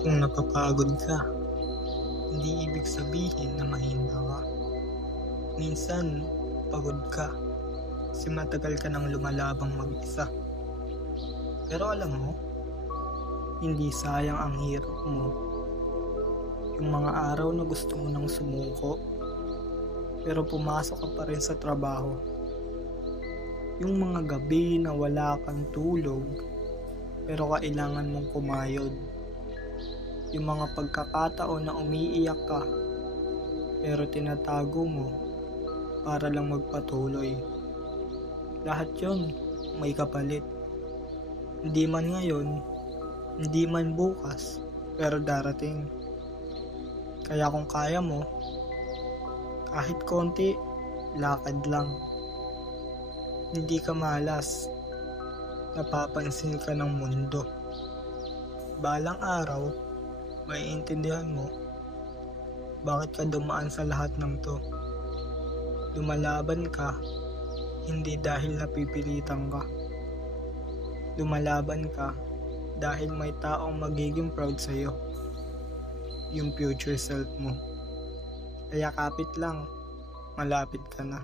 Kung napapagod ka, hindi ibig sabihin na mahina ka. Minsan, pagod ka kasi matagal ka nang lumalabang mag-isa. Pero alam mo, hindi sayang ang hirap mo. Yung mga araw na gusto mo nang sumuko, pero pumasok ka pa rin sa trabaho. Yung mga gabi na wala kang tulog, pero kailangan mong kumayod. Yung mga pagkakataon na umiiyak ka, pero tinatago mo para lang magpatuloy. Lahat yon may kapalit. Hindi man ngayon, hindi man bukas, pero darating. Kaya kung kaya mo, kahit konti, lakad lang. Hindi ka malas, napapansin ka ng mundo. Balang araw, maiintindihan mo bakit ka dumaan sa lahat ng to. Lumalaban ka, hindi dahil napipilitan ka. Lumalaban ka dahil may taong magiging proud sa'yo, yung future self mo. Kaya kapit lang, malapit ka na.